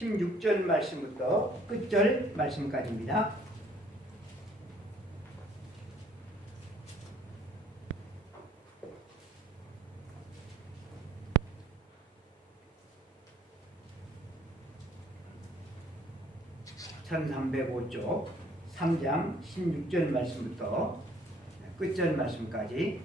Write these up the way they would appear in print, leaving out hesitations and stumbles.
16절 말씀부터 끝절 말씀까지입니다. (1305쪽) 3장 16절 말씀부터 끝절 말씀까지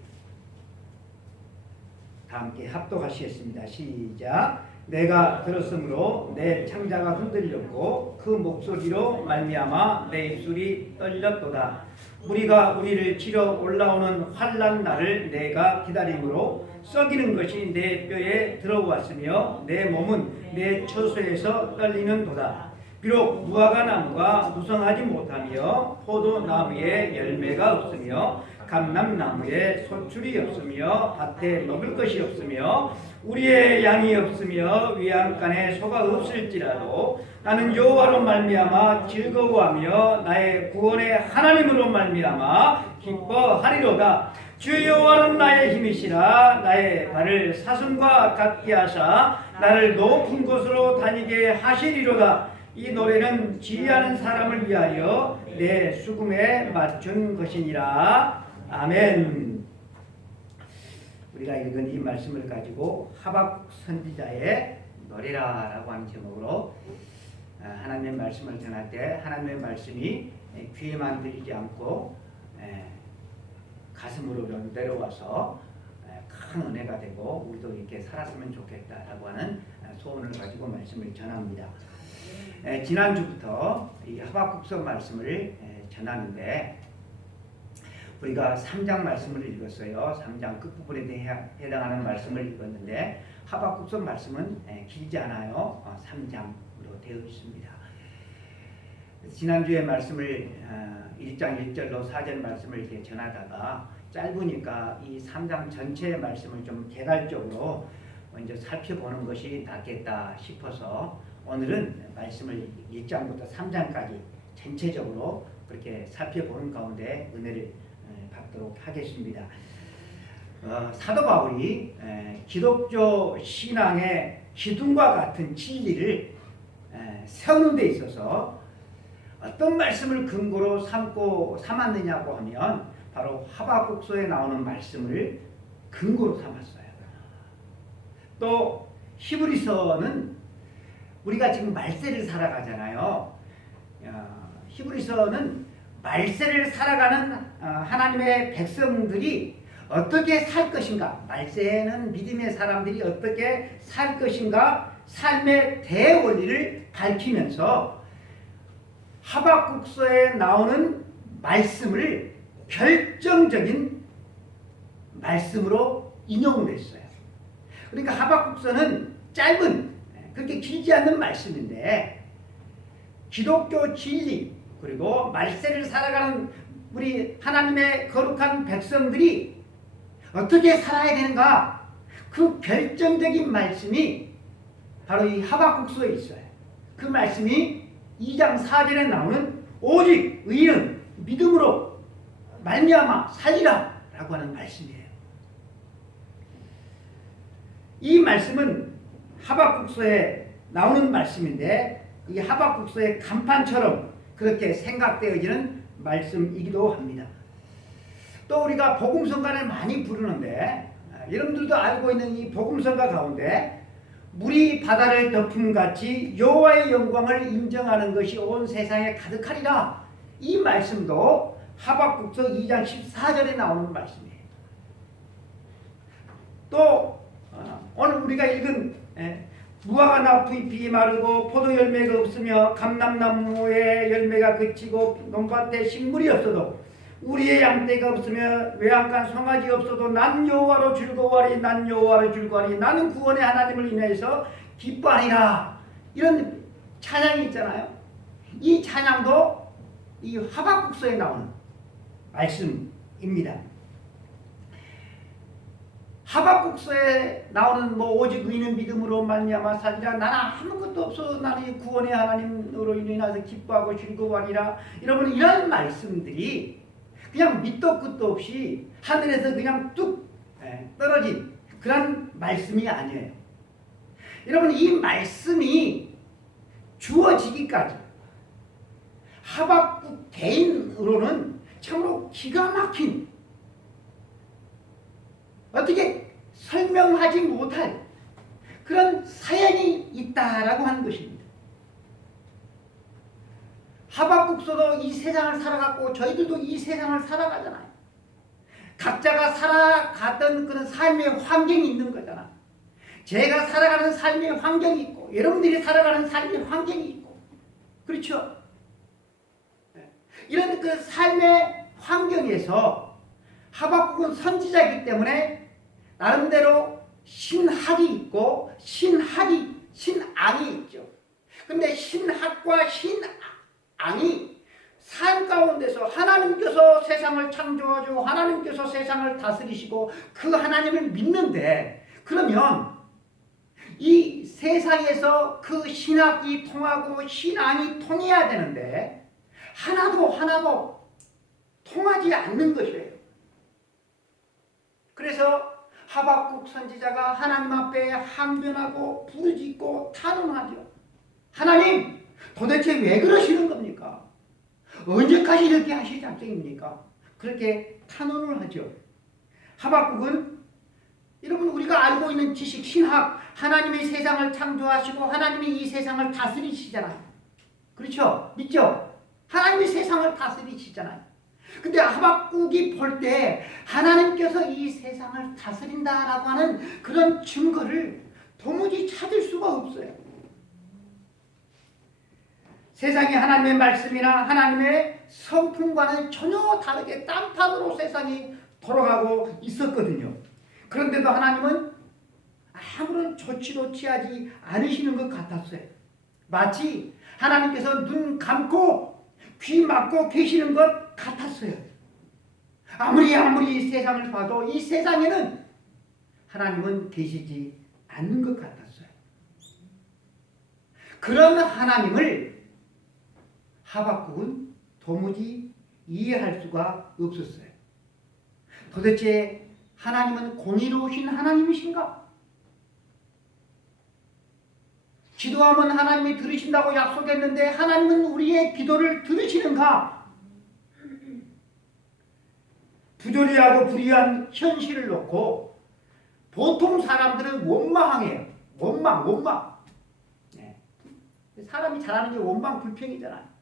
다 함께 합독하시겠습니다. 시작. 내가 들었으므로 내 창자가 흔들렸고 그 목소리로 말미암아 내 입술이 떨렸도다. 우리가 우리를 치러 올라오는 환난 날을 내가 기다림으로 썩이는 것이 내 뼈에 들어왔으며 내 몸은 내 처소에서 떨리는도다. 비록 무화과 나무가 무성하지 못하며 포도나무에 열매가 없으며 감람나무에 소출이 없으며 밭에 먹을 것이 없으며 우리의 양이 없으며 위안간에 소가 없을지라도 나는 여호와로 말미암아 즐거워하며 나의 구원의 하나님으로 말미암아 기뻐하리로다. 주 여호와는 나의 힘이시라. 나의 발을 사슴과 같게 하사 나를 높은 곳으로 다니게 하시리로다. 이 노래는 지혜하는 사람을 위하여 내 수금에 맞춘 것이니라. 아멘. 우리가 읽은 이 말씀을 가지고 하박국 선지자의 노래라라고 하는 제목으로 하나님의 말씀을 전할 때 하나님의 말씀이 귀에만 들리지 않고 가슴으로 내려와서 큰 은혜가 되고 우리도 이렇게 살았으면 좋겠다라고 하는 소원을 가지고 말씀을 전합니다. 지난주부터 이 하박국서 말씀을 전하는데 우리가 3장 말씀을 읽었어요. 3장 끝부분에 해당하는 말씀을 읽었는데 하박국서 말씀은 길지 않아요. 3장으로 되어 있습니다. 지난주에 말씀을 1장 1절로 4절 말씀을 이렇게 전하다가 짧으니까 이 3장 전체의 말씀을 좀 개괄적으로 먼저 살펴보는 것이 낫겠다 싶어서 오늘은 말씀을 1장부터 3장까지 전체적으로 그렇게 살펴보는 가운데 은혜를 받도록 하겠습니다. 사도 바울이 기독교 신앙의 기둥과 같은 진리를 세우는 데 있어서 어떤 말씀을 근거로 삼았느냐고 하면 바로 하박국서에 나오는 말씀을 근거로 삼았어요. 또 히브리서는 우리가 지금 말세를 살아가잖아요. 히브리서는 말세를 살아가는 하나님의 백성들이 어떻게 살 것인가, 말세에는 믿음의 사람들이 어떻게 살 것인가, 삶의 대원리를 밝히면서 하박국서에 나오는 말씀을 결정적인 말씀으로 인용됐어요. 그러니까 하박국서는 짧은, 그렇게 길지 않는 말씀인데 기독교 진리 그리고 말세를 살아가는 우리 하나님의 거룩한 백성들이 어떻게 살아야 되는가, 그 결정적인 말씀이 바로 이 하박국서에 있어요. 그 말씀이 2장 4절에 나오는 오직 의인은 믿음으로 말미암아 살리라 라고 하는 말씀이에요. 이 말씀은 하박국서에 나오는 말씀인데 이 하박국서의 간판처럼 그렇게 생각되어지는 말씀이기도 합니다. 또 우리가 복음성가를 많이 부르는데 여러분들도 알고 있는 이 복음성가 가운데 물이 바다를 덮음같이 여호와의 영광을 인정하는 것이 온 세상에 가득하리라, 이 말씀도 하박국서 2장 14절에 나오는 말씀이에요. 또 오늘 우리가 읽은 무화과 나무잎이 마르고 포도 열매가 없으며 감람나무의 열매가 그치고 논밭에 식물이 없어도 우리의 양떼가 없으며 외양간 송아지 없어도 난 여호와로 즐거워하리, 난 여호와로 즐거워하리, 나는 구원의 하나님을 인해서 기뻐하리라, 이런 찬양이 있잖아요. 이 찬양도 이 하박국서에 나오는 말씀입니다. 하박국서에 나오는 오직 의인은 믿음으로 말미암아 살리라, 나는 아무것도 없어도 나는 구원의 하나님으로 인해서 기뻐하고 즐거워하리라, 여러분 이런 말씀들이 그냥 밑도 끝도 없이 하늘에서 그냥 뚝 떨어진 그런 말씀이 아니에요. 여러분 이 말씀이 주어지기까지 하박국 개인으로는 참으로 기가 막힌, 어떻게 설명하지 못할 그런 사연이 있다라고 하는 것입니다. 하박국서도 이 세상을 살아갔고 저희들도 이 세상을 살아가잖아요. 각자가 살아가던 그런 삶의 환경이 있는 거잖아. 제가 살아가는 삶의 환경이 있고 여러분들이 살아가는 삶의 환경이 있고, 그렇죠? 이런 그 삶의 환경에서 하박국은 선지자이기 때문에 나름대로 신학이 있고 신앙이 있죠. 근데 신학과 신앙이 삶 가운데서 하나님께서 세상을 창조하시고 하나님께서 세상을 다스리시고 그 하나님을 믿는데, 그러면 이 세상에서 그 신학이 통하고 신앙이 통해야 되는데 하나도 통하지 않는 것이에요. 그래서 하박국 선지자가 하나님 앞에 항변하고 부르짖고 탄원하죠. 하나님, 도대체 왜 그러시는 겁니까? 언제까지 이렇게 하실 작정입니까? 그렇게 탄원을 하죠. 하박국은 여러분 우리가 알고 있는 지식, 신학, 하나님이 세상을 창조하시고 하나님이 이 세상을 다스리시잖아요. 그렇죠? 믿죠? 하나님이 세상을 다스리시잖아요. 근데 하박국이 볼 때 하나님께서 이 세상을 다스린다라고 하는 그런 증거를 도무지 찾을 수가 없어요. 세상이 하나님의 말씀이나 하나님의 성품과는 전혀 다르게 딴판으로 세상이 돌아가고 있었거든요. 그런데도 하나님은 아무런 조치도 취하지 않으시는 것 같았어요. 마치 하나님께서 눈 감고 귀 막고 계시는 것 같았어요. 아무리 세상을 봐도 이 세상에는 하나님은 계시지 않는 것 같았어요. 그런 하나님을 하박국은 도무지 이해할 수가 없었어요. 도대체 하나님은 공의로우신 하나님이신가? 기도하면 하나님이 들으신다고 약속했는데 하나님은 우리의 기도를 들으시는가? 부조리하고 불의한 현실을 놓고 보통 사람들은 원망해요. 원망. 네. 사람이 잘하는 게 원망, 불평이잖아요.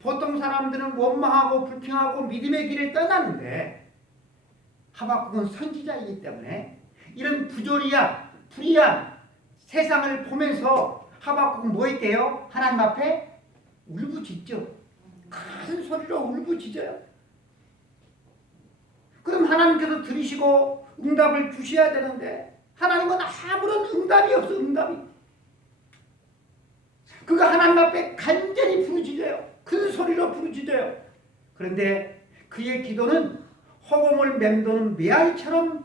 보통 사람들은 원망하고 불평하고 믿음의 길을 떠나는데 하박국은 선지자이기 때문에 이런 부조리한 불의한 세상을 보면서 하박국은 뭐 했대요? 하나님 앞에 울부짖죠. 큰 소리로 울부짖어요. 그럼 하나님께서 들으시고 응답을 주셔야 되는데 하나님은 아무런 응답이 없어. 응답이. 그가 하나님 앞에 간절히 부르짖어요. 큰 소리로 부르짖어요. 그런데 그의 기도는 허공을 맴도는 메아리처럼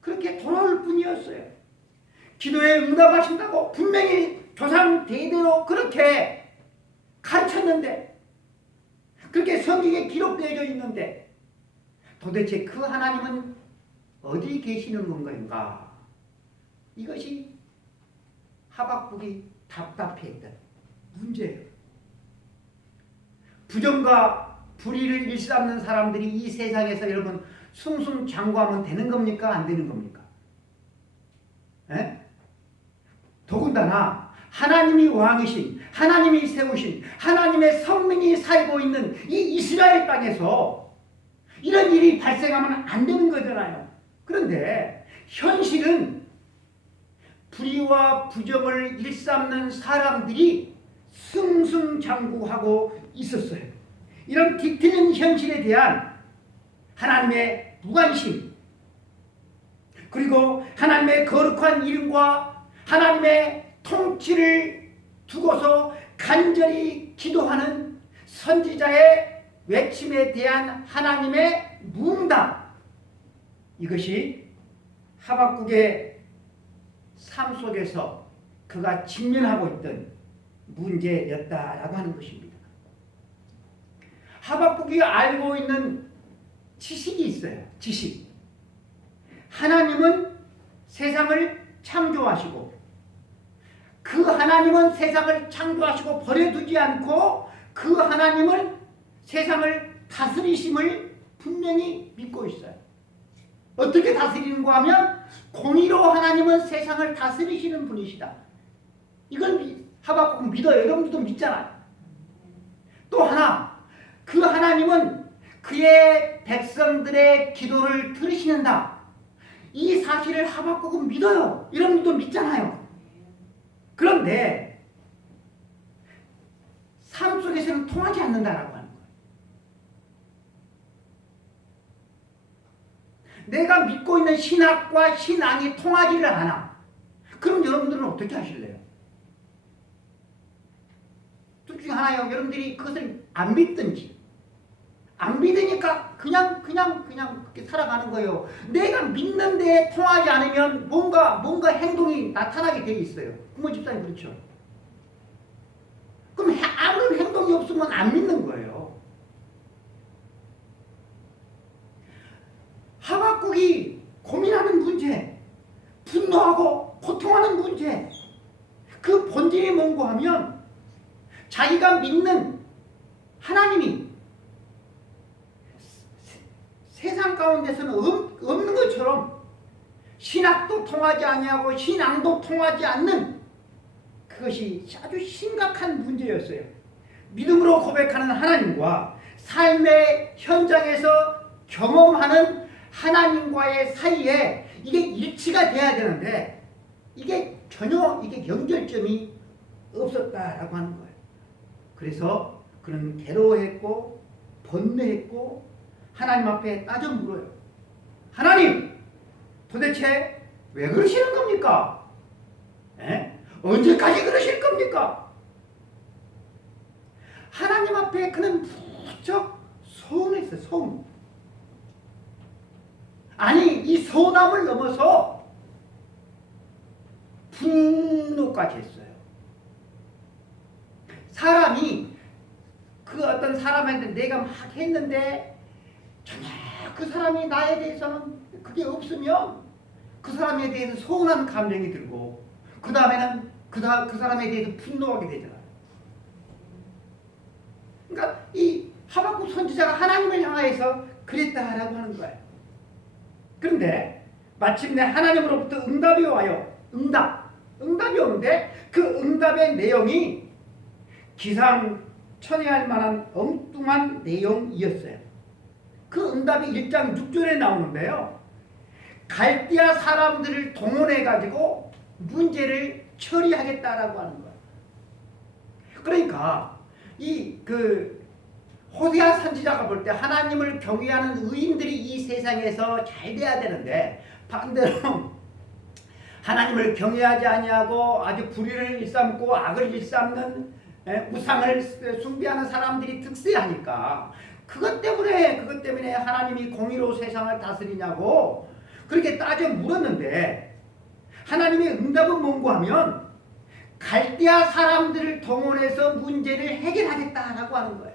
그렇게 돌아올 뿐이었어요. 기도에 응답하신다고 분명히 조상 대대로 그렇게 가르쳤는데, 그렇게 성경에 기록되어 있는데 도대체 그 하나님은 어디 계시는 건가? 이것이 하박국이 답답해했던 문제예요. 부정과 불의를 일삼는 사람들이 이 세상에서 여러분 숭숭장구하면 되는 겁니까? 안 되는 겁니까? 에? 더군다나 하나님이 왕이신, 하나님이 세우신, 하나님의 성민이 살고 있는 이 이스라엘 땅에서 이런 일이 발생하면 안 되는 거잖아요. 그런데 현실은 불의와 부정을 일삼는 사람들이 승승장구하고 있었어요. 이런 뒤틀린 현실에 대한 하나님의 무관심, 그리고 하나님의 거룩한 이름과 하나님의 통치를 두고서 간절히 기도하는 선지자의 외침에 대한 하나님의 무응답, 이것이 하박국의 삶 속에서 그가 직면하고 있던 문제였다라고 하는 것입니다. 하박국이 알고 있는 지식이 있어요. 지식. 하나님은 세상을 창조하시고 그 하나님은 세상을 창조하시고 버려두지 않고 그 하나님은 세상을 다스리심을 분명히 믿고 있어요. 어떻게 다스리는가 하면 공의로 하나님은 세상을 다스리시는 분이시다. 이걸 하박국 믿어요. 여러분들도 믿잖아요. 또 하나, 그 하나님은 그의 백성들의 기도를 들으시는다. 이 사실을 하박국은 믿어요. 여러분들도 믿잖아요. 그런데 삶 속에서는 통하지 않는다라고 하는 거예요. 내가 믿고 있는 신학과 신앙이 통하지를 않아. 그럼 여러분들은 어떻게 하실래요? 둘 중에 하나요. 여러분들이 그것을 안 믿든지, 안 믿으니까 그냥 그렇게 살아가는 거예요. 내가 믿는데 통하지 않으면 뭔가 행동이 나타나게 돼 있어요. 부모 집사님 그렇죠? 그럼 아무런 행동이 없으면 안 믿는 거예요. 하박국이 고민하는 문제, 분노하고 고통하는 문제, 그 본질이 뭔가 하면 자기가 믿는 하나님이 세상 가운데서는 없는 것처럼 신학도 통하지 아니하고 신앙도 통하지 않는 그것이 아주 심각한 문제였어요. 믿음으로 고백하는 하나님과 삶의 현장에서 경험하는 하나님과의 사이에 이게 일치가 돼야 되는데 이게 전혀 연결점이 없었다라고 하는 거예요. 그래서 그는 괴로워했고 번뇌했고 하나님 앞에 따져 물어요. 하나님, 도대체 왜 그러시는 겁니까? 언제까지 그러실 겁니까? 하나님 앞에 그는 무척 서운했어요. 서운. 아니, 이 서운함을 넘어서 분노까지 했어요. 사람이 그 어떤 사람한테 내가 막 했는데 전혀 그 사람이 나에 대해서는 그게 없으면 그 사람에 대해서 서운한 감정이 들고 그 다음에는 그 사람에 대해서 분노하게 되잖아요. 그러니까 이 하박국 선지자가 하나님을 향하여서 그랬다라고 하는 거예요. 그런데 마침내 하나님으로부터 응답이 와요. 응답이 오는데 그 응답의 내용이 기상천외할 만한 엉뚱한 내용이었어요. 그 응답이 1장 6절에 나오는데요. 갈대아 사람들을 동원해가지고 문제를 처리하겠다라고 하는 거예요. 그러니까 호세아 선지자가 볼 때 하나님을 경외하는 의인들이 이 세상에서 잘 돼야 되는데 반대로 하나님을 경외하지 아니하고 아주 불의를 일삼고 악을 일삼는 우상을 숭배하는 사람들이 득세하니까 그것 때문에 하나님이 공의로 세상을 다스리냐고 그렇게 따져 물었는데 하나님의 응답은 뭔가 하면 갈대아 사람들을 동원해서 문제를 해결하겠다라고 하는 거예요.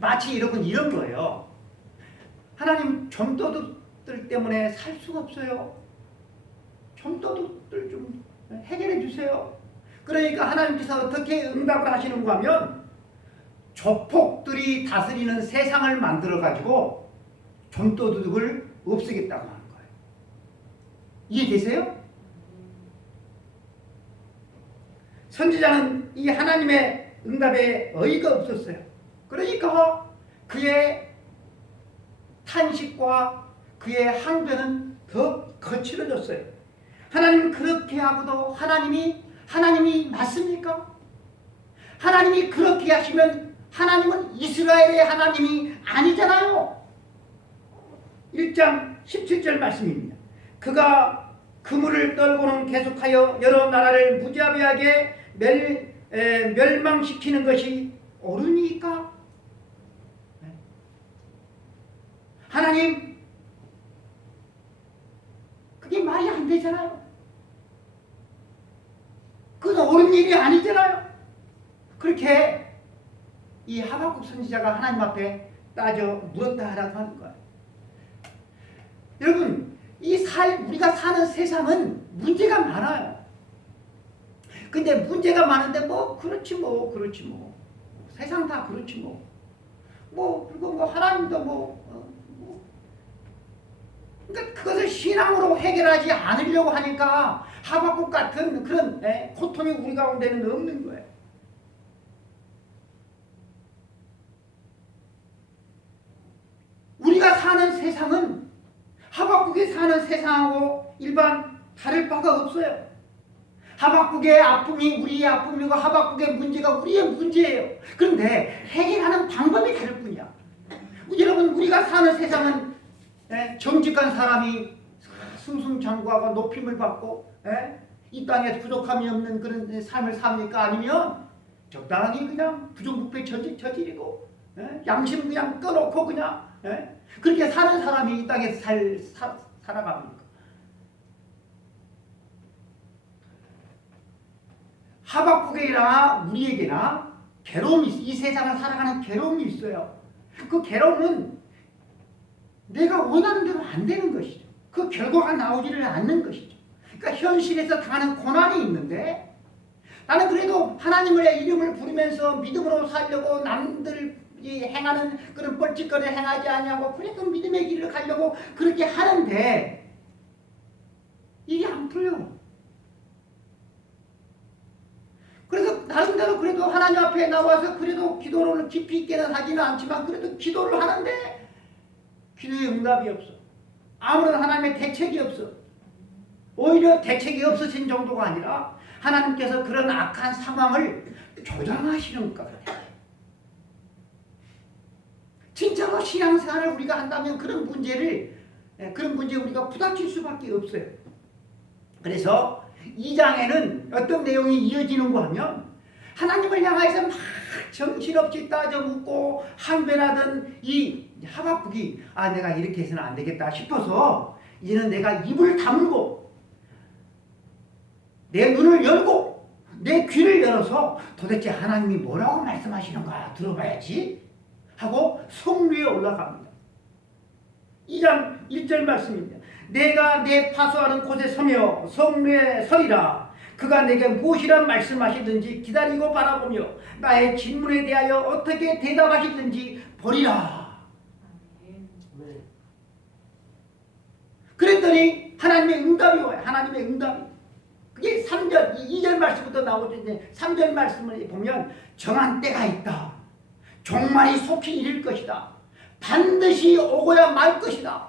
마치 이런 거예요. 하나님, 좀도둑들 때문에 살 수가 없어요. 좀도둑들 좀 해결해 주세요. 그러니까 하나님께서 어떻게 응답을 하시는가 하면 조폭들이 다스리는 세상을 만들어가지고 좀도둑을 없애겠다고 하는 거예요. 이해되세요? 선지자는 이 하나님의 응답에 어이가 없었어요. 그러니까 그의 탄식과 그의 항변은 더 거칠어졌어요. 하나님 그렇게 하고도 하나님이 맞습니까? 하나님이 그렇게 하시면 하나님은 이스라엘의 하나님이 아니잖아요. 1장 17절 말씀입니다. 그가 그물을 떨고는 계속하여 여러 나라를 무자비하게 멸망시키는 것이 옳으니까? 하나님, 그게 말이 안 되잖아요. 그건 옳은 일이 아니잖아요. 그렇게 이 하박국 선지자가 하나님 앞에 따져 물었다라고 하는 거예요. 여러분, 우리가 사는 세상은 문제가 많아요. 근데 문제가 많은데 그렇지 세상 다 그렇지 그리고 하나님도 그러니까 그것을 신앙으로 해결하지 않으려고 하니까 하박국 같은 그런 고통이 우리 가운데는 없는 거예요. 우리가 사는 세상은 하박국이 사는 세상하고 일반 다를 바가 없어요. 하박국의 아픔이 우리의 아픔이고 하박국의 문제가 우리의 문제예요. 그런데 해결하는 방법이 다를 뿐이야. 여러분, 우리가 사는 세상은 정직한 사람이 승승장구하고 높임을 받고 이 땅에 부족함이 없는 그런 삶을 삽니까? 아니면 적당히 그냥 부정부패 저지르고 양심 그냥 꺼놓고 그냥 그렇게 사는 사람이 이 땅에 살아갑니까? 하박국에나 우리에게나 괴로움이 있어요. 이 세상을 살아가는 괴로움이 있어요. 그 괴로움은 내가 원하는 대로 안 되는 것이죠. 그 결과가 나오지를 않는 것이죠. 그러니까 현실에서 당하는 고난이 있는데 나는 그래도 하나님의 이름을 부르면서 믿음으로 살려고 남들이 행하는 그런 뻘짓거리를 행하지 아니하고 그래도 믿음의 길을 가려고 그렇게 하는데 일이 안 풀려. 그래서 나름대로 그래도 하나님 앞에 나와서 그래도 기도를 깊이 있게는 하지는 않지만 그래도 기도를 하는데 기도에 응답이 없어. 아무런 하나님의 대책이 없어. 오히려 대책이 없으신 정도가 아니라 하나님께서 그런 악한 상황을 조장하시는 것 같아요. 진짜로 신앙생활을 우리가 한다면 그런 문제에 우리가 부닥칠 수밖에 없어요. 그래서 2장에는 어떤 내용이 이어지는가 하면 하나님을 향해서 막 정신없이 따져 묻고 항변하던 이 하박국이 내가 이렇게 해서는 안 되겠다 싶어서 이제는 내가 입을 다물고 내 눈을 열고 내 귀를 열어서 도대체 하나님이 뭐라고 말씀하시는가 들어봐야지 하고 성루에 올라갑니다. 2장 1절 말씀입니다. 내가 내 파수하는 곳에 서며 성루에 서리라. 그가 내게 무엇이란 말씀하시든지 기다리고 바라보며 나의 질문에 대하여 어떻게 대답하시든지 보리라. 그랬더니 하나님의 응답이 와요. 하나님의 응답이. 그게 3절, 2절 말씀부터 나오죠. 3절 말씀을 보면 정한 때가 있다. 종말이 속히 이를 것이다. 반드시 오고야 말 것이다.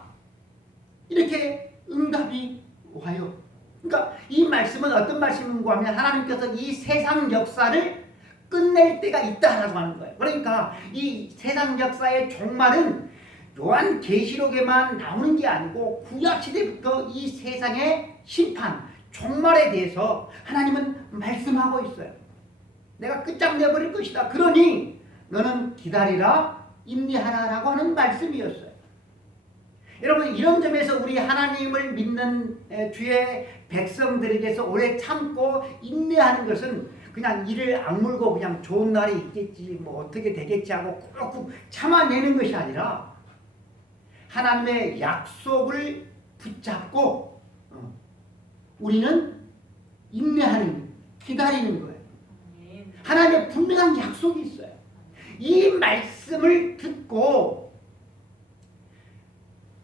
이렇게 응답이 와요. 그러니까 이 말씀은 어떤 말씀인가 하면 하나님께서 이 세상 역사를 끝낼 때가 있다라고 하는 거예요. 그러니까 이 세상 역사의 종말은 요한계시록에만 나오는 게 아니고 구약시대부터 이 세상의 심판, 종말에 대해서 하나님은 말씀하고 있어요. 내가 끝장내버릴 것이다. 그러니 너는 기다리라, 인내하라라고 하는 말씀이었어요. 여러분, 이런 점에서 우리 하나님을 믿는 주의 백성들에게서 오래 참고 인내하는 것은 그냥 이를 악물고 그냥 좋은 날이 있겠지 어떻게 되겠지 하고 꾹꾹 참아내는 것이 아니라 하나님의 약속을 붙잡고 우리는 인내하는, 기다리는 거예요. 하나님의 분명한 약속이 있어요. 이 말씀을 듣고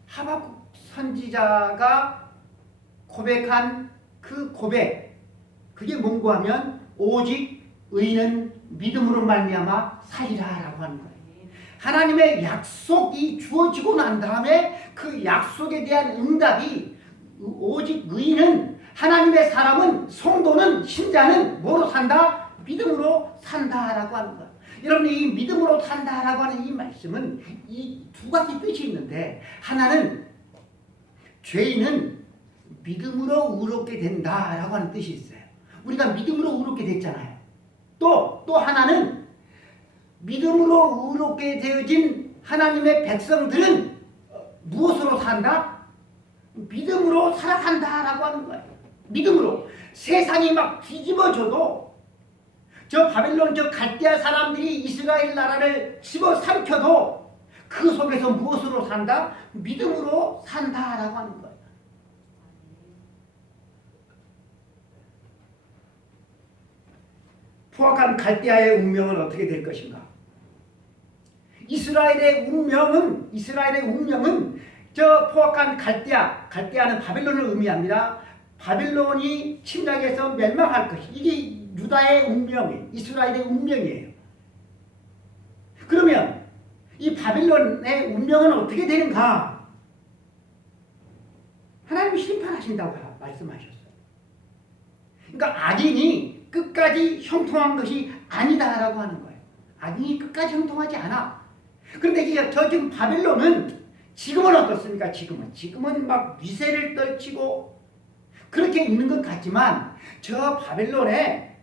하박국 선지자가 고백한 그 고백, 그게 뭔가 하면 오직 의인은 믿음으로 말미암아 살리라라고 하는 거예요. 하나님의 약속이 주어지고 난 다음에 그 약속에 대한 응답이 오직 의인은, 하나님의 사람은, 성도는, 신자는 뭐로 산다? 믿음으로 산다라고 하는 거예요. 여러분, 이 믿음으로 산다라고 하는 이 말씀은 이 두 가지 뜻이 있는데, 하나는 죄인은 믿음으로 의롭게 된다라고 하는 뜻이 있어요. 우리가 믿음으로 의롭게 됐잖아요. 또 하나는 믿음으로 의롭게 되어진 하나님의 백성들은 무엇으로 산다? 믿음으로 살아간다라고 하는 거예요. 믿음으로. 세상이 막 뒤집어져도, 저 바벨론 저 갈대아 사람들이 이스라엘 나라를 집어삼켜도 그 속에서 무엇으로 산다? 믿음으로 산다라고 하는 거예요. 포악한 갈대아의 운명은 어떻게 될 것인가? 이스라엘의 운명은 저 포악한 갈대아는 바벨론을 의미합니다. 바벨론이 침략해서 멸망할 것이, 이게 유다의 운명이에요. 이스라엘의 운명이에요. 그러면 이 바벨론의 운명은 어떻게 되는가? 하나님이 심판하신다고 말씀하셨어요. 그러니까 악인이 끝까지 형통한 것이 아니다라고 하는 거예요. 악인이 끝까지 형통하지 않아. 그런데 이제 지금 바벨론은 지금은 어떻습니까? 지금은 막 위세를 떨치고 그렇게 있는 것 같지만 저 바벨론의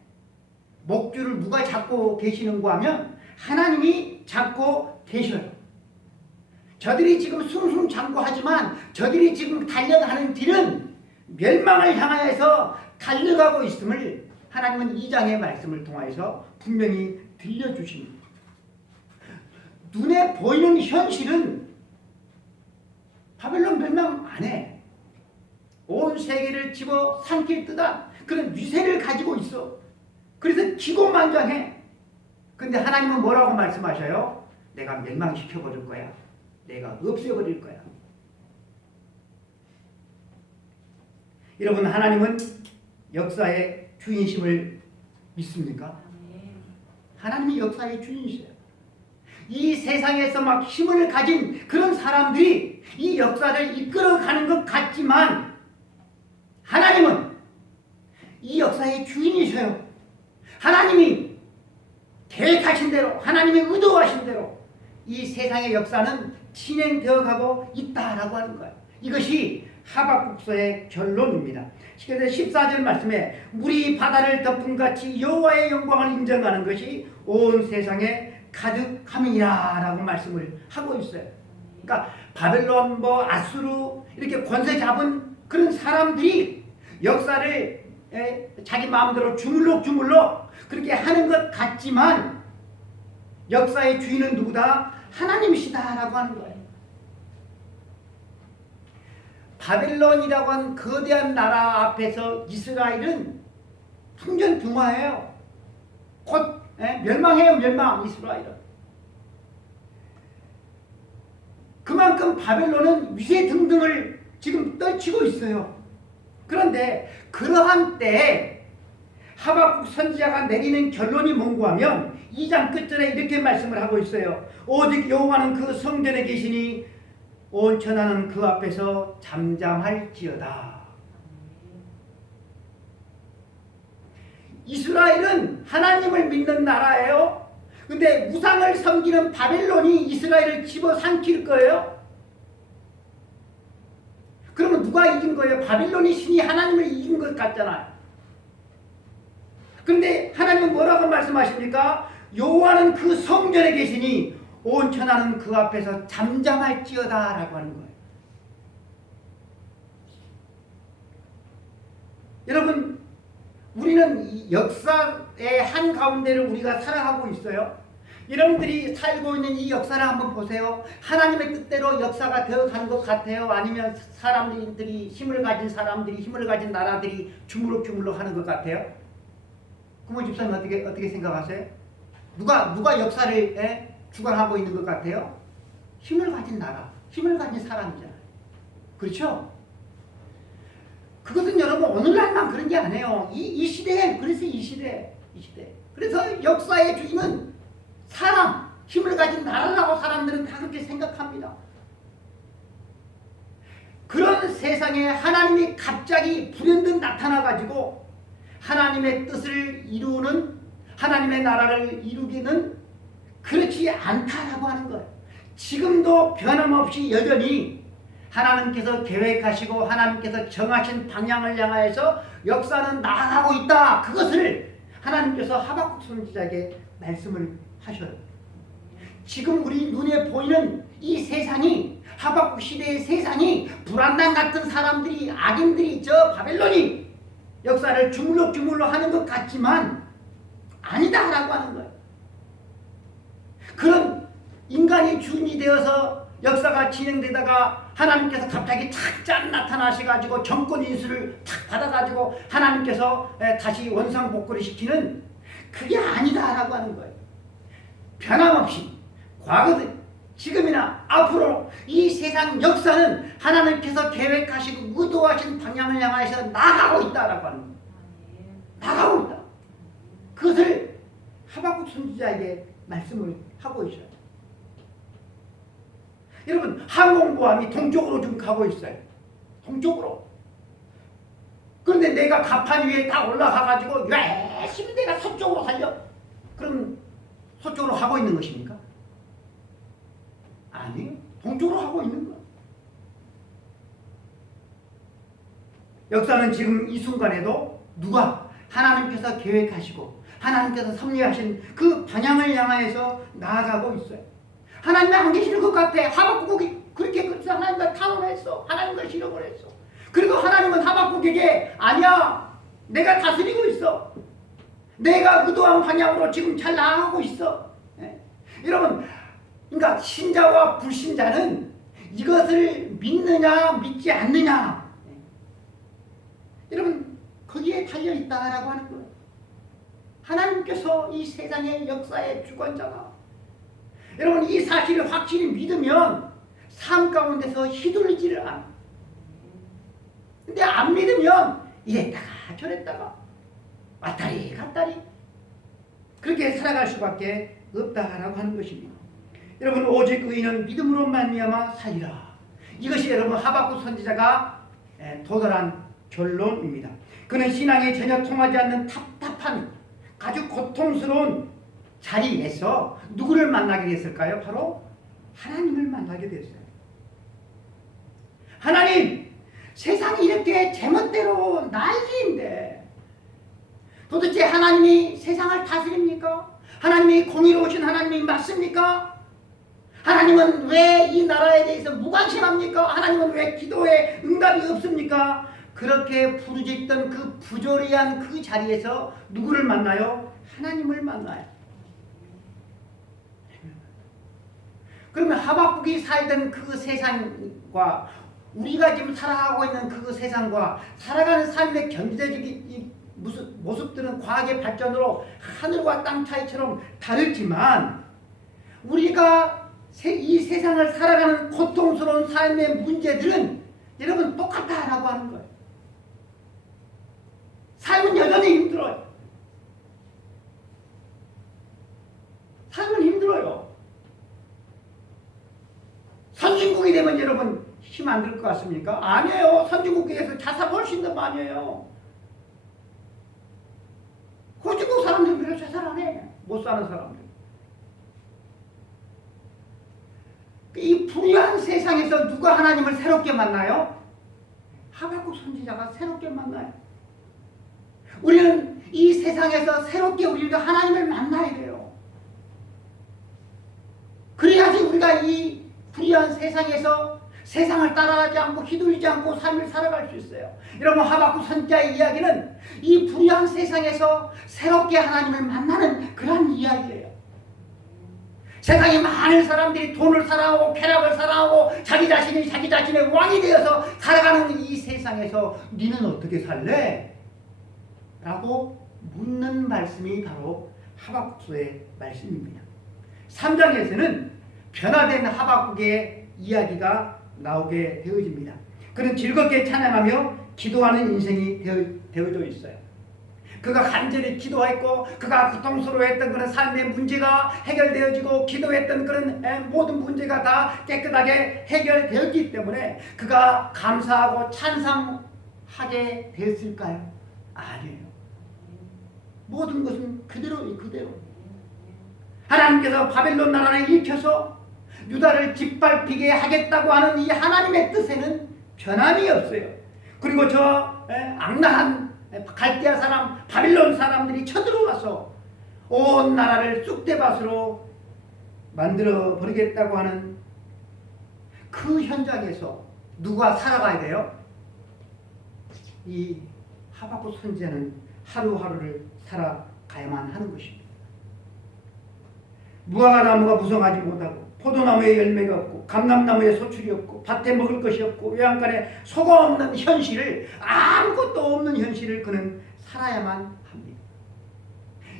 목줄을 누가 잡고 계시는가 하면 하나님이 잡고 계셔요. 저들이 지금 승승장구하지만 저들이 지금 달려가는 길은 멸망을 향하여서 달려가고 있음을 하나님은 2장의 말씀을 통해서 분명히 들려주십니다. 눈에 보이는 현실은 바벨론 멸망 안 해. 온 세계를 집어 삼킬 듯한 그런 위세를 가지고 있어. 그래서 기고만장해. 근데 하나님은 뭐라고 말씀하셔요? 내가 멸망시켜버릴 거야. 내가 없애버릴 거야. 여러분, 하나님은 역사의 주인심을 믿습니까? 하나님이 역사의 주인이세요. 이 세상에서 막 힘을 가진 그런 사람들이 이 역사를 이끌어가는 것 같지만 하나님은 이 역사의 주인이셔요. 하나님이 계획하신 대로, 하나님이 의도하신 대로 이 세상의 역사는 진행되어 가고 있다라고 하는 거예요. 이것이 하박국서의 결론입니다. 그래서 14절 말씀에 물이 바다를 덮음같이 여호와의 영광을 인정하는 것이 온 세상에 가득함이라 라고 말씀을 하고 있어요. 그러니까 바벨론, 아수르 이렇게 권세 잡은 그런 사람들이 역사를 자기 마음대로 주물럭주물럭 그렇게 하는 것 같지만 역사의 주인은 누구다? 하나님이시다라고 하는 거예요. 바벨론이라고 한 거대한 나라 앞에서 이스라엘은 풍전등화해요. 곧 멸망해요. 멸망. 이스라엘은. 그만큼 바벨론은 위세등등을 지금 떨치고 있어요. 그런데 그러한 때에 하박국 선지자가 내리는 결론이 뭔가 하면 2장 끝절에 이렇게 말씀을 하고 있어요. 오직 여호와는 그 성전에 계시니 온 천하는 그 앞에서 잠잠할지어다. 이스라엘은 하나님을 믿는 나라예요. 근데 우상을 섬기는 바벨론이 이스라엘을 집어삼킬 거예요. 그러면 누가 이긴 거예요? 바벨론이 신이 하나님을 이긴 것 같잖아요. 그런데 하나님은 뭐라고 말씀하십니까? 여호와는 그 성전에 계시니 온 천하는 그 앞에서 잠잠할지어다 라고 하는 거예요. 여러분, 우리는 이 역사의 한가운데를 우리가 살아가고 있어요. 여러분들이 살고 있는 이 역사를 한번 보세요. 하나님의 뜻대로 역사가 되어가는 것 같아요? 아니면 사람들이 힘을 가진 나라들이 주물럭주물럭 하는 것 같아요? 구모 집사님 어떻게 생각하세요? 누가 역사를 주관하고 있는 것 같아요? 힘을 가진 나라, 힘을 가진 사람이잖아요. 그렇죠? 그것은 여러분 오늘날만 그런 게 아니에요. 이 시대에, 그래서 이 시대. 그래서 역사의 주인은 사람, 힘을 가진 나라라고 사람들은 다 그렇게 생각합니다. 그런 세상에 하나님이 갑자기 불현듯 나타나가지고 하나님의 뜻을 이루는, 하나님의 나라를 이루기는 그렇지 않다라고 하는 거예요. 지금도 변함없이 여전히 하나님께서 계획하시고 하나님께서 정하신 방향을 향하여서 역사는 나아가고 있다. 그것을 하나님께서 하박국 선지자에게 말씀을 하셔요. 지금 우리 눈에 보이는 이 세상이, 하박국 시대의 세상이 불안당 같은 사람들이, 악인들이, 저 바벨론이 역사를 주물럭주물럭 하는 것 같지만 아니다라고 하는 거예요. 그런 인간이 주인이 되어서 역사가 진행되다가 하나님께서 갑자기 착 나타나셔가지고 정권 인수를 탁 받아가지고 하나님께서 다시 원상복구를 시키는 그게 아니다라고 하는 거예요. 변함없이 과거든 지금이나 앞으로 이 세상 역사는 하나님께서 계획하시고 의도하신 방향을 향해서 나가고 있다라고 하는 거예요. 나가고 있다. 그것을 하박국 선지자에게 말씀을 하고 있어요. 여러분, 항공모함이 동쪽으로 좀 가고 있어요. 동쪽으로. 그런데 내가 갑판 위에 딱 올라가가지고 열심히 내가 서쪽으로 달려. 그럼 서쪽으로 가고 있는 것입니까? 아니에요. 동쪽으로 가고 있는 거예요. 역사는 지금 이 순간에도 누가 하나님께서 계획하시고 하나님께서 섭리하신 그 방향을 향하여서 나아가고 있어요. 하나님이 안 계시는 것 같아. 하박국이 그렇게 하나님과 탄원했어. 하나님과 실험을 했어. 그리고 하나님은 하박국에게 아니야. 내가 다스리고 있어. 내가 의도한 방향으로 지금 잘 나아가고 있어. 네? 여러분, 그러니까 신자와 불신자는 이것을 믿느냐 믿지 않느냐. 네? 여러분, 거기에 달려있다라고 하는 거예요. 하나님께서 이 세상의 역사의 주관자다. 여러분, 이 사실을 확실히 믿으면 삶 가운데서 휘둘리지를 않아. 근데 안 믿으면 이랬다가 저랬다가 왔다리 갔다리 그렇게 살아갈 수밖에 없다라고 하는 것입니다. 여러분, 오직 의인은 믿음으로 말미암아 살리라. 이것이 여러분 하박국 선지자가 도달한 결론입니다. 그는 신앙이 전혀 통하지 않는 답답한 아주 고통스러운 자리에서 누구를 만나게 됐을까요? 바로 하나님을 만나게 됐어요. 하나님, 세상이 이렇게 제멋대로 난리인데 도대체 하나님이 세상을 다스립니까? 하나님이 공의로우신 하나님이 맞습니까? 하나님은 왜 이 나라에 대해서 무관심합니까? 하나님은 왜 기도에 응답이 없습니까? 그렇게 부르짖던 그 부조리한 그 자리에서 누구를 만나요? 하나님을 만나요. 그러면 하박국이 살던 그 세상과 우리가 지금 살아가고 있는 그 세상과 살아가는 삶의 경제적인 모습들은 과학의 발전으로 하늘과 땅 차이처럼 다르지만 우리가 이 세상을 살아가는 고통스러운 삶의 문제들은 여러분 똑같다라고 하는 거예요. 삶은 여전히 힘들어요. 삶은 힘들어요. 선진국이 되면 여러분 힘 안 들 것 같습니까? 아니에요. 선진국에서 자살 훨씬 더 많이 해요. 호주국 사람들은 별로 자살 안 해. 못 사는 사람들. 이 불의한 세상에서 누가 하나님을 새롭게 만나요? 하박국 선지자가 새롭게 만나요. 우리는 이 세상에서 새롭게 우리가 하나님을 만나야 돼요. 그래야지 우리가 이 불의한 세상에서 세상을 따라가지 않고 휘둘리지 않고 삶을 살아갈 수 있어요. 여러분, 하박국 선지자의 이야기는 이 불의한 세상에서 새롭게 하나님을 만나는 그런 이야기예요. 세상에 많은 사람들이 돈을 사랑하고 쾌락을 사랑하고 자기 자신이 자기 자신의 왕이 되어서 살아가는 이 세상에서 너는 어떻게 살래? 라고 묻는 말씀이 바로 하박국서의 말씀입니다. 3장에서는 변화된 하박국의 이야기가 나오게 되어집니다. 그는 즐겁게 찬양하며 기도하는 인생이 되어져 있어요. 그가 간절히 기도했고 그가 고통스러워했던 그런 삶의 문제가 해결되어지고 기도했던 그런 모든 문제가 다 깨끗하게 해결되었기 때문에 그가 감사하고 찬송하게 됐을까요? 아니에요. 모든 것은 그대로. 하나님께서 바벨론 나라를 일으켜서 유다를 짓밟히게 하겠다고 하는 이 하나님의 뜻에는 변함이 없어요. 그리고 저 악랄한 갈대아 사람, 바빌론 사람들이 쳐들어와서 온 나라를 쑥대밭으로 만들어 버리겠다고 하는 그 현장에서 누가 살아가야 돼요? 이 하박국 선지자는 하루하루를 살아가야만 하는 것입니다. 무화과 나무가 무성하지 못하고 포도나무에 열매가 없고 감람나무에 소출이 없고 밭에 먹을 것이 없고 외양간에 소가 없는 현실을, 아무것도 없는 현실을 그는 살아야만 합니다.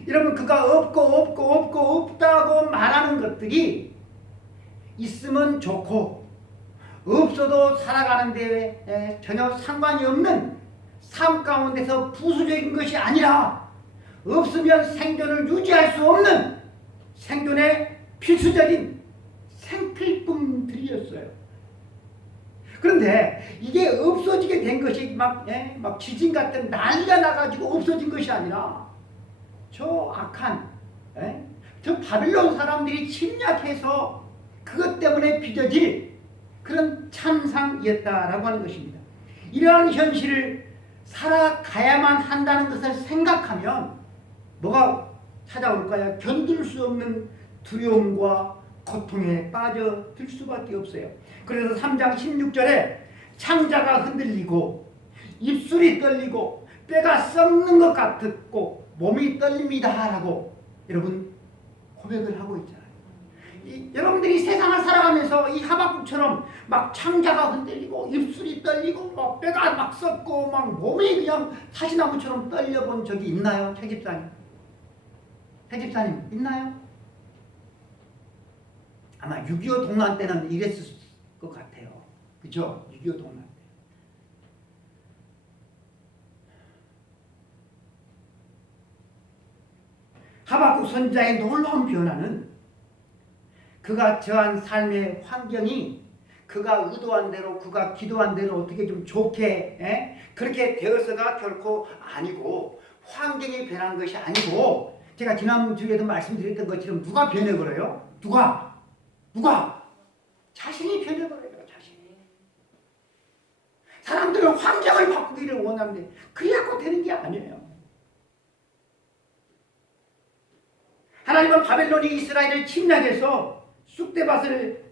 여러분 그가 없다고 말하는 것들이 있으면 좋고 없어도 살아가는데 전혀 상관이 없는 삶 가운데서 부수적인 것이 아니라 없으면 생존을 유지할 수 없는 생존의 필수적인 생필품들이었어요. 그런데 이게 없어지게 된 것이 막 지진 같은 난리가 나가지고 없어진 것이 아니라 저 악한 저 바빌론 사람들이 침략해서 그것 때문에 빚어질 그런 참상이었다라고 하는 것입니다. 이러한 현실을 살아가야만 한다는 것을 생각하면 뭐가 찾아올까요? 견딜 수 없는 두려움과 고통에 빠져들 수밖에 없어요. 그래서 3장 16절에 창자가 흔들리고 입술이 떨리고 뼈가 썩는 것 같았고 몸이 떨립니다 라고 여러분 고백을 하고 있잖아요. 여러분들이 세상을 살아가면서 이 하박국처럼 막 창자가 흔들리고 입술이 떨리고 막 뼈가 막 썩고 막 몸이 그냥 사시나무처럼 떨려본 적이 있나요? 최집사님? 최집사님 있나요? 아마 6.25 동란 때는 이랬을 것 같아요. 그죠? 6.25 동란 때. 하박국 선지자의 놀라운 변화는 그가 처한 삶의 환경이 그가 의도한 대로 그가 기도한 대로 어떻게 좀 좋게 그렇게 되어서가 결코 아니고 환경이 변한 것이 아니고 제가 지난주에도 말씀드렸던 것처럼 누가 변해버려요? 누가? 자신이 변해버려요. 자신이. 사람들은 환경을 바꾸기를 원하는데 그래갖고 되는 게 아니에요. 하나님은 바벨론이 이스라엘을 침략해서 쑥대밭을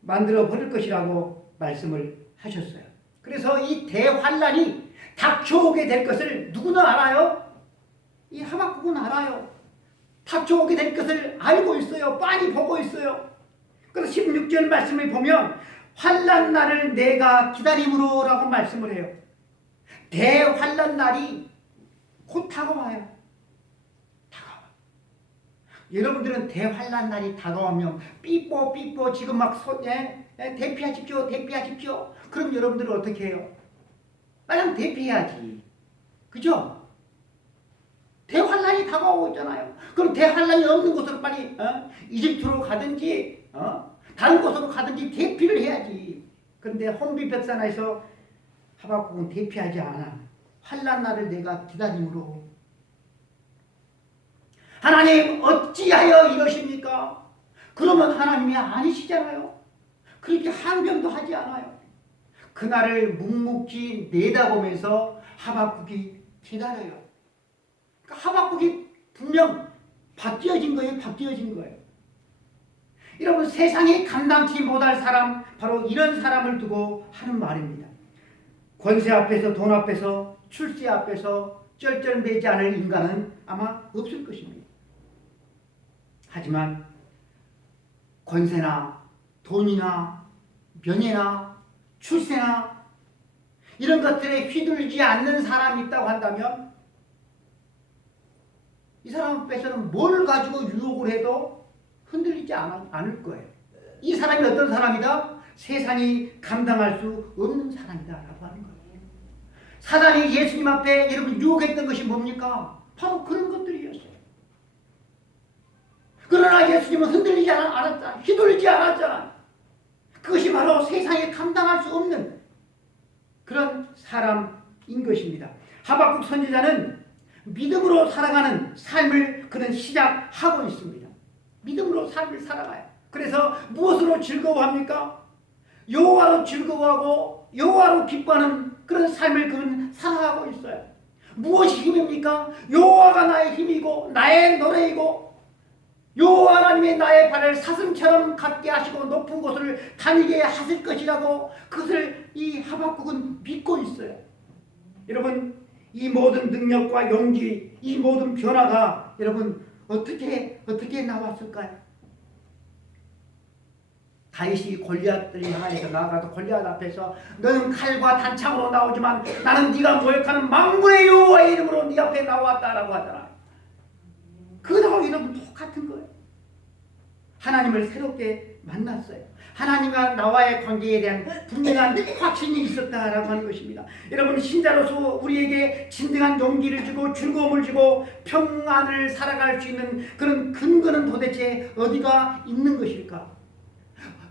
만들어 버릴 것이라고 말씀을 하셨어요. 그래서 이 대환란이 닥쳐오게 될 것을 누구는 알아요? 이 하박국은 알아요. 닥쳐오게 될 것을 알고 있어요. 빤히 보고 있어요. 그래서 16절 말씀을 보면 환란 날을 내가 기다림으로 라고 말씀을 해요. 대환란 날이 곧 다가와요. 여러분들은 대환란 날이 다가오면 삐뽀 지금 막 대피하십시오. 그럼 여러분들은 어떻게 해요? 빨리 대피해야지. 그죠? 대환란이 다가오고 있잖아요. 그럼 대환란이 없는 곳으로 빨리 이집트로 가든지 다른 곳으로 가든지 대피를 해야지. 그런데 혼비백산에서 하박국은 대피하지 않아. 환란 날을 내가 기다림으로. 하나님 어찌하여 이러십니까? 그러면 하나님이 아니시잖아요. 그렇게 항변도 하지 않아요. 그날을 묵묵히 내다보면서 하박국이 기다려요. 그러니까 하박국이 분명 바뀌어진 거예요. 여러분 세상이 감당치 못할 사람 바로 이런 사람을 두고 하는 말입니다. 권세 앞에서 돈 앞에서 출세 앞에서 쩔쩔매지 않을 인간은 아마 없을 것입니다. 하지만 권세나 돈이나 명예나 출세나 이런 것들에 휘둘리지 않는 사람이 있다고 한다면 이 사람 앞에서는 뭘 가지고 유혹을 해도 흔들리지 않을 거예요. 이 사람이 어떤 사람이다? 세상이 감당할 수 없는 사람이다 라고 하는 거예요. 사단이 예수님 앞에 여러분 유혹했던 것이 뭡니까? 바로 그런 것들이었어요. 그러나 예수님은 흔들리지 않았잖아. 휘둘리지 않았잖아. 그것이 바로 세상에 감당할 수 없는 그런 사람인 것입니다. 하박국 선지자는 믿음으로 살아가는 삶을 그는 시작하고 있습니다. 믿음으로 삶을 살아가요. 그래서 무엇으로 즐거워합니까? 여호와로 즐거워하고 여호와로 기뻐하는 그런 삶을 그는 살아가고 있어요. 무엇이 힘입니까? 여호와가 나의 힘이고 나의 노래이고 여호와 하나님이 나의 발을 사슴처럼 갖게 하시고 높은 곳을 다니게 하실 것이라고 그것을 이 하박국은 믿고 있어요. 여러분 이 모든 능력과 용기 이 모든 변화가 여러분 어떻게 나왔을까요? 다윗이 골리앗들을 향해서 나아가서 골리앗 앞에서 너는 칼과 단창으로 나오지만 나는 네가 모욕하는 만군의 여호와의 이름으로 네 앞에 나왔다라고 하잖아요. 그거하고 여러분 똑같은 거예요. 하나님을 새롭게 만났어요. 하나님과 나와의 관계에 대한 분명한 확신이 있었다라고 하는 것입니다. 여러분, 신자로서 우리에게 진정한 용기를 주고 즐거움을 주고 평안을 살아갈 수 있는 그런 근거는 도대체 어디가 있는 것일까?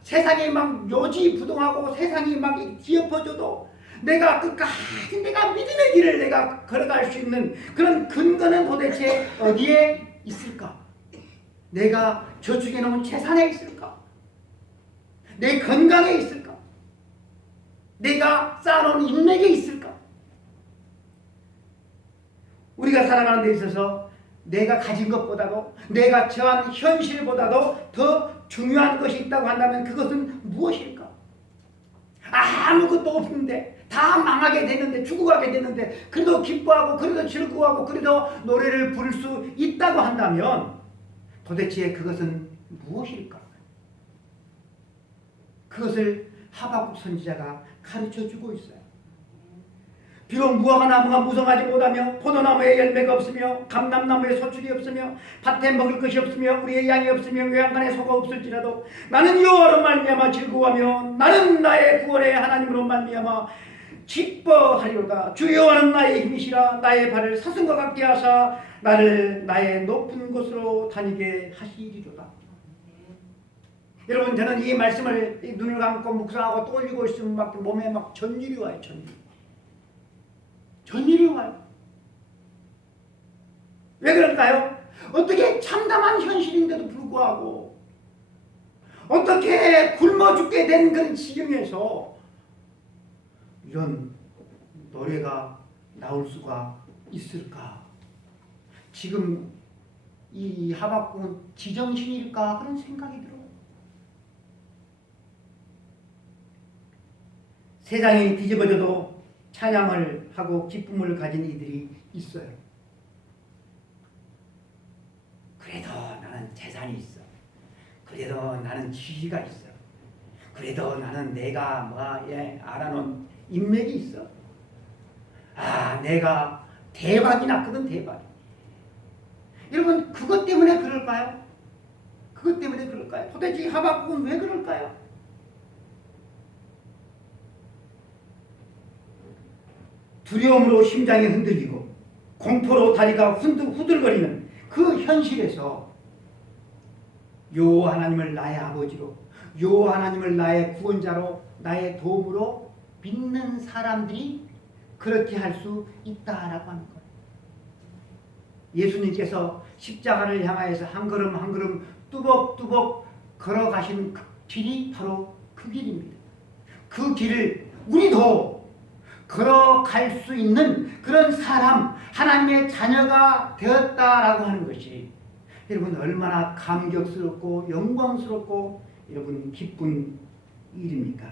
세상이 막 요지부동하고 세상이 막 뒤엎어져도 내가 끝까지 내가 믿음의 길을 내가 걸어갈 수 있는 그런 근거는 도대체 어디에 있을까? 내가 저축해 놓은 재산에 있을까? 내 건강에 있을까? 내가 쌓아놓은 인맥에 있을까? 우리가 살아가는 데 있어서 내가 가진 것보다도 내가 처한 현실보다도 더 중요한 것이 있다고 한다면 그것은 무엇일까? 아무것도 없는데 다 망하게 되는데 죽어가게 되는데 그래도 기뻐하고 그래도 즐거워하고 그래도 노래를 부를 수 있다고 한다면 도대체 그것은 무엇일까? 그것을 하박국 선지자가 가르쳐주고 있어요. 비록 무화과 나무가 무성하지 못하며 포도나무에 열매가 없으며 감람나무에 소출이 없으며 밭에 먹을 것이 없으며 우리의 양이 없으며 외양간에 소가 없을지라도 나는 여호와로 말미암아 즐거워하며 나는 나의 구원의 하나님으로 말미암아 기뻐하리로다. 주 여호와는 나의 힘이시라. 나의 발을 사슴과 같게 하사 나를 나의 높은 곳으로 다니게 하시리로다. 여러분, 저는 이 말씀을 눈을 감고 묵상하고 떠올리고 있으면 막 몸에 막 전율이 와요. 전율이 와요. 왜 그럴까요? 어떻게 참담한 현실인데도 불구하고 어떻게 굶어 죽게 된 그런 지경에서 이런 노래가 나올 수가 있을까? 지금 이 하박국은 지정신일까? 그런 생각이 들어요. 세상이 뒤집어져도 찬양을 하고 기쁨을 가진 이들이 있어요. 그래도 나는 재산이 있어. 그래도 나는 지위가 있어. 그래도 나는 내가 알아놓은 인맥이 있어. 내가 대박이 났거든, 대박. 여러분, 그것 때문에 그럴까요? 그것 때문에 그럴까요? 도대체 하박국은 왜 그럴까요? 두려움으로 심장이 흔들리고 공포로 다리가 후들거리는 그 현실에서 여호와 하나님을 나의 아버지로, 여호와 하나님을 나의 구원자로, 나의 도움으로 믿는 사람들이 그렇게 할 수 있다라고 하는 거예요. 예수님께서 십자가를 향하여서 한 걸음 한 걸음 뚜벅뚜벅 걸어가신 그 길이 바로 그 길입니다. 그 길을 우리도 걸어갈 수 있는 그런 사람, 하나님의 자녀가 되었다라고 하는 것이 여러분 얼마나 감격스럽고 영광스럽고 여러분 기쁜 일입니까?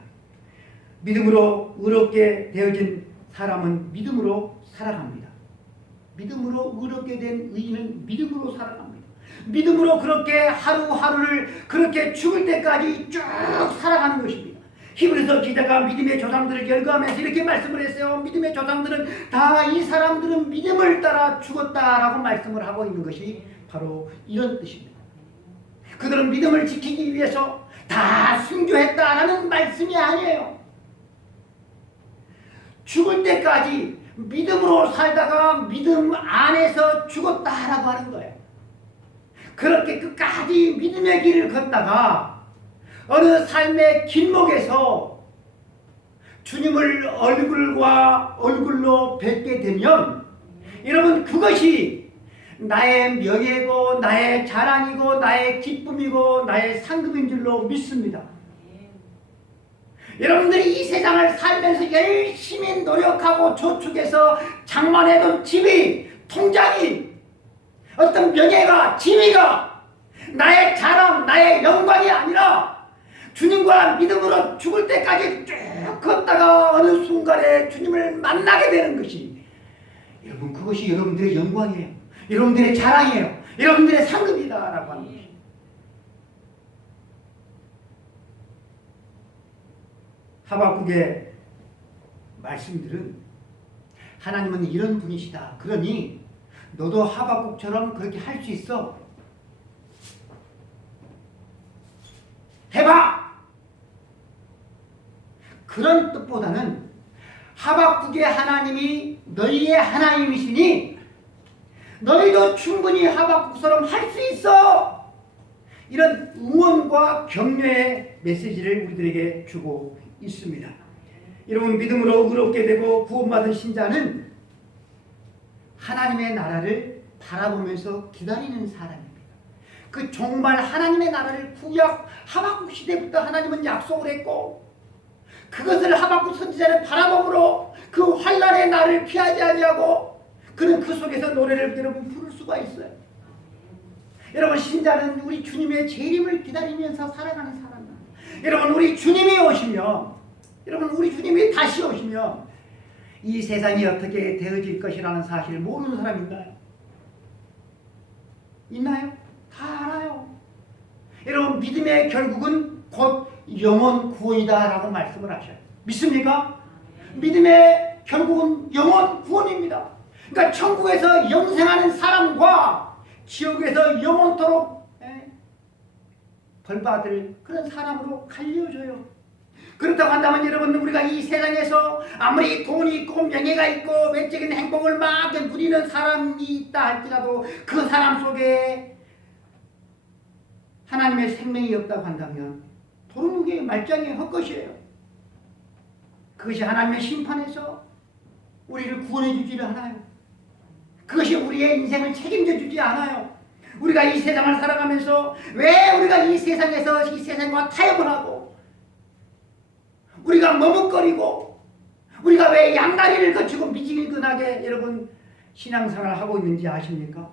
믿음으로 의롭게 되어진 사람은 믿음으로 살아갑니다. 믿음으로 의롭게 된 의인은 믿음으로 살아갑니다. 믿음으로 그렇게 하루하루를 그렇게 죽을 때까지 쭉 살아가는 것입니다. 히브리서 기자가 믿음의 조상들을 열거하면서 이렇게 말씀을 했어요. 믿음의 조상들은 다 이 사람들은 믿음을 따라 죽었다라고 말씀을 하고 있는 것이 바로 이런 뜻입니다. 그들은 믿음을 지키기 위해서 다 순교했다라는 말씀이 아니에요. 죽을 때까지 믿음으로 살다가 믿음 안에서 죽었다라고 하는 거예요. 그렇게 끝까지 믿음의 길을 걷다가 어느 삶의 길목에서 주님을 얼굴과 얼굴로 뵙게 되면 여러분 그것이 나의 명예고 나의 자랑이고 나의 기쁨이고 나의 상급인 줄로 믿습니다. 여러분들이 이 세상을 살면서 열심히 노력하고 저축해서 장만해둔 집이, 통장이, 어떤 명예가, 지위가 나의 자랑, 나의 영광이 아니라 주님과 믿음으로 죽을 때까지 쭉 걷다가 어느 순간에 주님을 만나게 되는 것이 여러분 그것이 여러분들의 영광이에요. 여러분들의 자랑이에요. 여러분들의 상급이다라고 하는 것입니다. 하박국의 말씀들은 하나님은 이런 분이시다. 그러니 너도 하박국처럼 그렇게 할 수 있어. 해봐! 그런 뜻보다는 하박국의 하나님이 너희의 하나님이시니 너희도 충분히 하박국처럼 할 수 있어! 이런 응원과 격려의 메시지를 우리들에게 주고 있습니다. 여러분, 믿음으로 의롭게 되고 구원받은 신자는 하나님의 나라를 바라보면서 기다리는 사람입니다. 그 정말 하나님의 나라를 구약 하박국 시대부터 하나님은 약속을 했고 그것을 하박국 선지자는 바라봄으로 그 환난의 날을 피하지 아니하고 그는 그 속에서 노래를 여러분 부를 수가 있어요. 여러분, 신자는 우리 주님의 재림을 기다리면서 살아가는 사람입니다. 여러분, 우리 주님이 오시면, 여러분, 우리 주님이 다시 오시면 이 세상이 어떻게 되어질 것이라는 사실을 모르는 사람이 있나요? 있나요? 다 알아요. 여러분, 믿음의 결국은 곧 영원 구원이다 라고 말씀을 하셔요. 믿습니까? 믿음의 결국은 영원 구원입니다. 그러니까 천국에서 영생하는 사람과 지옥에서 영원토록 벌받을 그런 사람으로 갈려져요. 그렇다고 한다면 여러분, 우리가 이 세상에서 아무리 돈이 있고 명예가 있고 외적인 행복을 막 누리는 사람이 있다 할지라도 그 사람 속에 하나님의 생명이 없다고 한다면 도루묵이 말짱이 헛것이에요. 그것이 하나님의 심판에서 우리를 구원해 주지를 않아요. 그것이 우리의 인생을 책임져 주지 않아요. 우리가 이 세상을 살아가면서 왜 우리가 이 세상에서 이 세상과 타협을 하고 우리가 머뭇거리고 우리가 왜 양다리를 거치고 미지근하게 여러분 신앙생활을 하고 있는지 아십니까?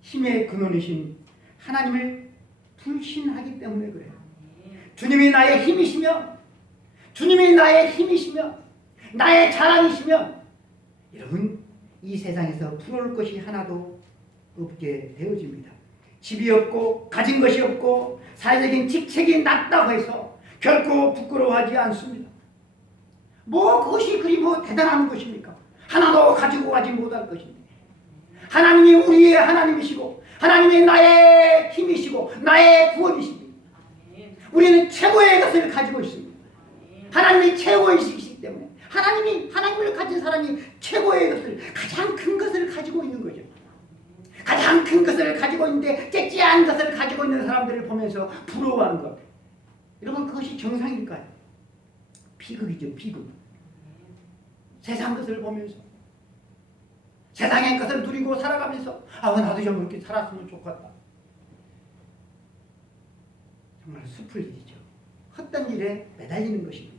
힘의 근원이신 하나님을 불신하기 때문에 그래요. 주님이 나의 힘이시며 주님이 나의 힘이시며 나의 자랑이시며 여러분 이 세상에서 부러울 것이 하나도 없게 되어집니다. 집이 없고 가진 것이 없고 사회적인 직책이 낮다고 해서 결코 부끄러워하지 않습니다. 뭐 그것이 그리 뭐 대단한 것입니까? 하나도 가지고 가지 못할 것입니다. 하나님이 우리의 하나님이시고 하나님이 나의 힘이시고 나의 구원이십니다. 우리는 최고의 것을 가지고 있습니다. 하나님이 최고이시기 때문에 하나님을 가진 사람이 최고의 것을 가장 큰 것을 가지고 있는 거죠. 가장 큰 것을 가지고 있는데 째째한 것을 가지고 있는 사람들을 보면서 부러워하는 것. 여러분, 그것이 정상일까요? 비극이죠, 비극. 세상 것을 보면서 세상의 것을 누리고 살아가면서 나도 좀 그렇게 살았으면 좋겠다. 정말 슬플 일이죠. 헛된 일에 매달리는 것입니다.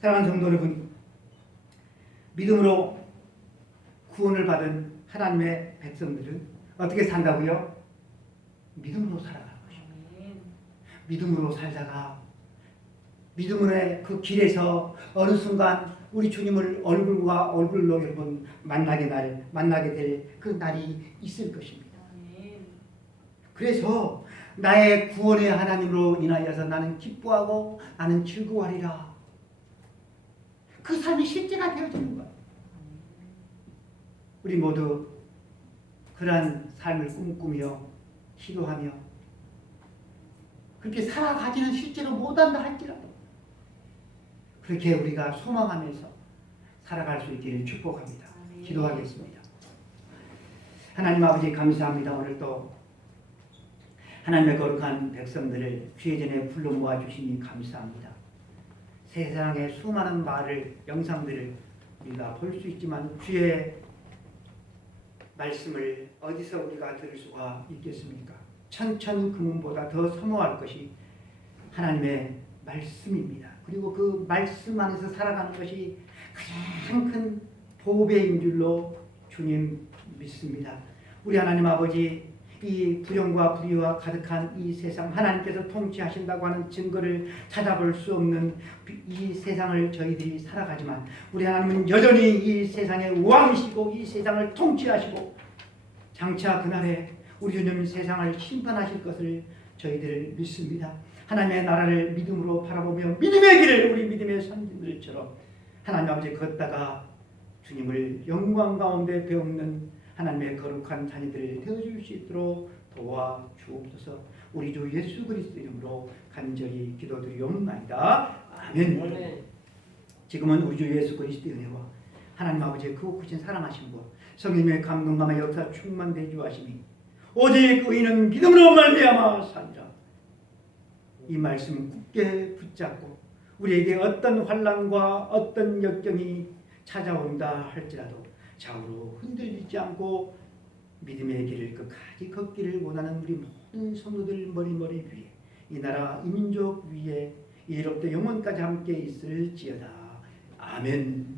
사랑하는 성도 여러분, 믿음으로 구원을 받은 하나님의 백성들은 어떻게 산다고요? 믿음으로 살아가는 것입니다. 믿음으로 살다가 믿음의 그 길에서 어느 순간 우리 주님을 얼굴과 얼굴로 여러분 만나게 될 그 날이 있을 것입니다. 그래서 나의 구원의 하나님으로 인하여서 나는 기뻐하고 나는 즐거워하리라. 그 삶이 실제가 되어지는 거예요. 우리 모두 그러한 삶을 꿈꾸며 기도하며 그렇게 살아가지는 실제로 못한다 할지라도 그렇게 우리가 소망하면서 살아갈 수 있기를 축복합니다. 기도하겠습니다. 하나님 아버지 감사합니다. 오늘 또 하나님의 거룩한 백성들을 주의 전에 불러 모아주시니 감사합니다. 세상의 수많은 말을 영상들을 우리가 볼 수 있지만 주의 말씀을 어디서 우리가 들을 수가 있겠습니까? 천천 금은보다 더 사모할 것이 하나님의 말씀입니다. 그리고 그 말씀 안에서 살아가는 것이 가장 큰 보배인 줄로 주님 믿습니다. 우리 하나님 아버지, 이 불용과 불의와 가득한 이 세상, 하나님께서 통치하신다고 하는 증거를 찾아볼 수 없는 이 세상을 저희들이 살아가지만 우리 하나님은 여전히 이 세상의 왕이시고 이 세상을 통치하시고 장차 그날에 우리 주님 세상을 심판하실 것을 저희들 믿습니다. 하나님의 나라를 믿음으로 바라보며 믿음의 길을 우리 믿음의 선진들처럼 하나님 아버지 걷다가 주님을 영광 가운데 배우는 하나님의 거룩한 자녀들 되어줄 수 있도록 도와주옵소서. 우리 주 예수 그리스도 이름으로 간절히 기도드리옵나이다. 아멘. 지금은 우리 주 예수 그리스도의 은혜와 하나님 아버지의 크고 크신 사랑하신 분, 성령의 감동감화 역사 충만되어 주하심이 오직 의인은 믿음으로 말미암아 살리라. 이 말씀 굳게 붙잡고 우리에게 어떤 환난과 어떤 역경이 찾아온다 할지라도 좌우로 흔들리지 않고 믿음의 길을 끝까지 걷기를 원하는 우리 모든 성도들 머리머리 위에, 이 나라 이 민족 위에 이롭게 영원까지 함께 있을지어다. 아멘.